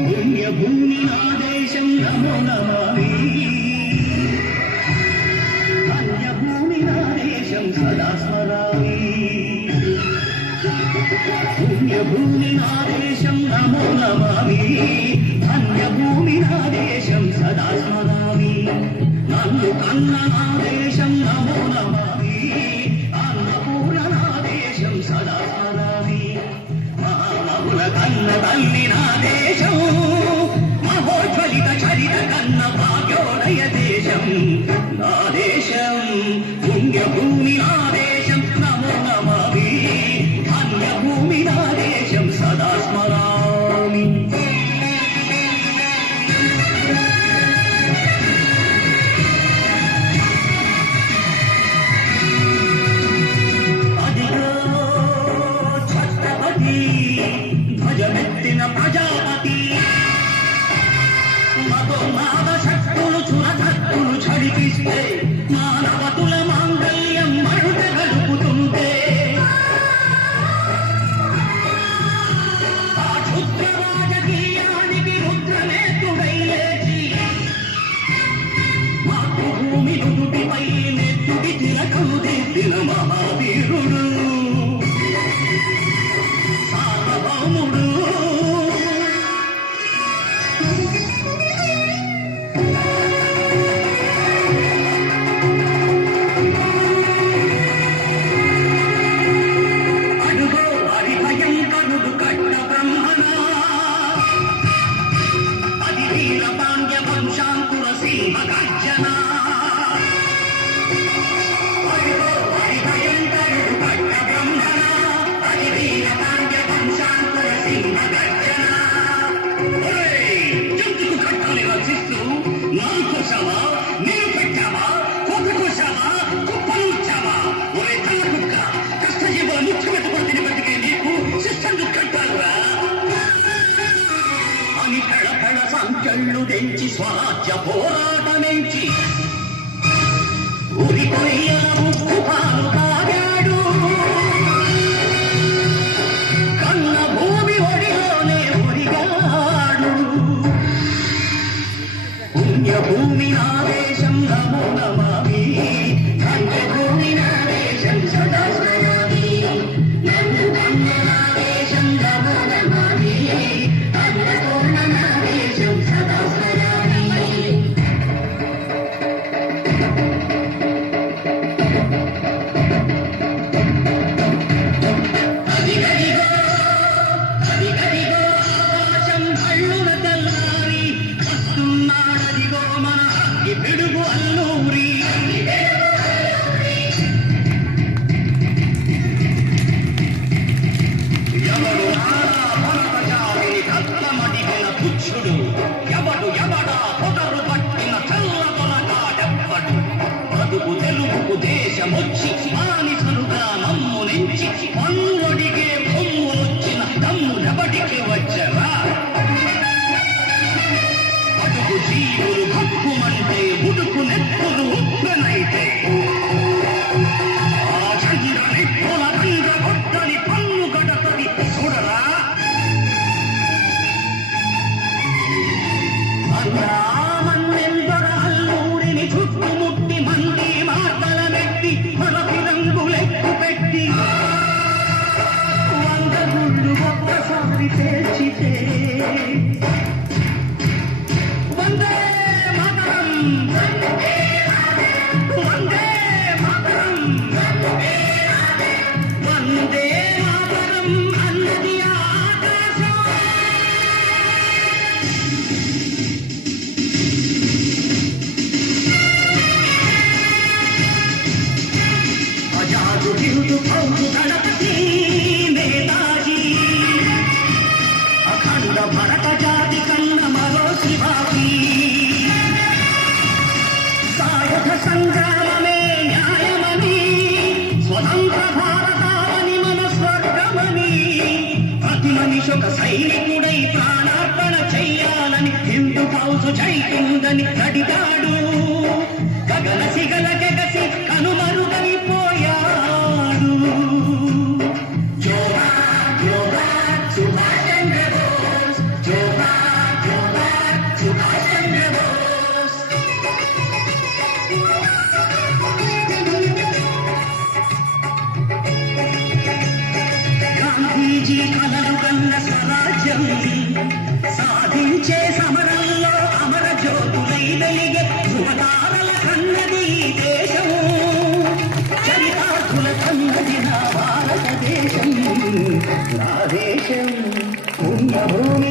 పుణ్యభూమి నా దేశం నమో నమామి అన్యభూమి నా దేశం సదా స్మరామి పుణ్యభూమి నా దేశం నమో నమామి అన్యభూమి నా దేశం సదా స్మరామి నన్ను కన్న నా దేశం నమో నమామి అన్నపూర్ణ నా దేశం సదా స్మరామి మహామహుల కన్న తల్లి నా దేశం మహోజ్వలిత చరిత కన్న భాగ్యోదయ దేశం నా దేశం పుణ్యభూమి నా దేశం నమో నమామి అన్యభూమి నా దేశం సదా స్మరామి అదిగో ఛత్రపతి ధ్వజమెత్తిన ప్రజాపతి మతోన్మాద శక్తులు చురకత్తులు చడిపిస్తే మానవతుల మాంగళ్యం మరుట గడుపుతుంటే ఆ క్షుద్ర రాజకీయానికి రుద్రనేతుడై లేచి మాతృభూమి నుదుటిపై నెత్తుడి తిలకం దిద్దిన మహావీరుడు సార్వభౌముడు సంఖ్యలు తెంచి స్వరాజ్య పోరాటమెంచి ఉరి కొయ్యల ముక్కు పాలు తాగాడు కన్న భూమి ఒడిలోనే ఉరిగాడు పుణ్యభూమి నా దేశం నమో నమామి పుణ్యభూమి నా దేశం సదా స్మరామి నన్ను కన్న నా దేశం నమో నమామి అన్నపూర్ణ నా దేశం సదా స్మరామి అదిగదిగో ఆకాశం హళ్ళున తెల్లారి వస్తున్నాడదిగో మన అగ్గి పిడుగు అల్లూరి ఎవడు నారా భరతజాతిని కత్తమడిగిన పుచ్చుడు ఎవడా పొదరు పట్టిన చల్లదొలగాడెవ్వడు బతుకు తెలుగుకు దేశమొచ్చి మానిసలుగా మమ్ము నుంచి పన్నులడిగే కొమ్ములొచ్చిన తమ్ముడెవడికి వచ్చరా అడుగు జీవులు భక్కుమంటే ఉడుకు నెప్పులు ఉప్పెనైతే ఆ చంద్ర నిప్పుల రంగ గొడ్డలి పన్ను గడపది చూడరా అల్లూరిని చుట్టుముట్టి మంది మాటల పెట్టి మనకి రంగులెక్కు పెట్టి 100 గుళ్ళు ఒక్కసారి పేర్చితే వందే మాతరం వందే మాతరం వందే మాతరం అన్నది ఆకాశం అజాదు హిందు కౌరు గణపతి నేతాజీ అఖండ భరత జాతి కన్న మరో శివాజీ సాయుధ సంగ్రామమే న్యాయమని స్వతంత్ర భారతావని మన స్వర్గమని ప్రతి మనిషి ఒక సైనికుడై ప్రాణార్పణ చెయ్యాలని హిందూ కౌసు చైతుందని అడిగాడు గగన సిగల గెగసి కనుమరుగైపోయాడు జో భూమి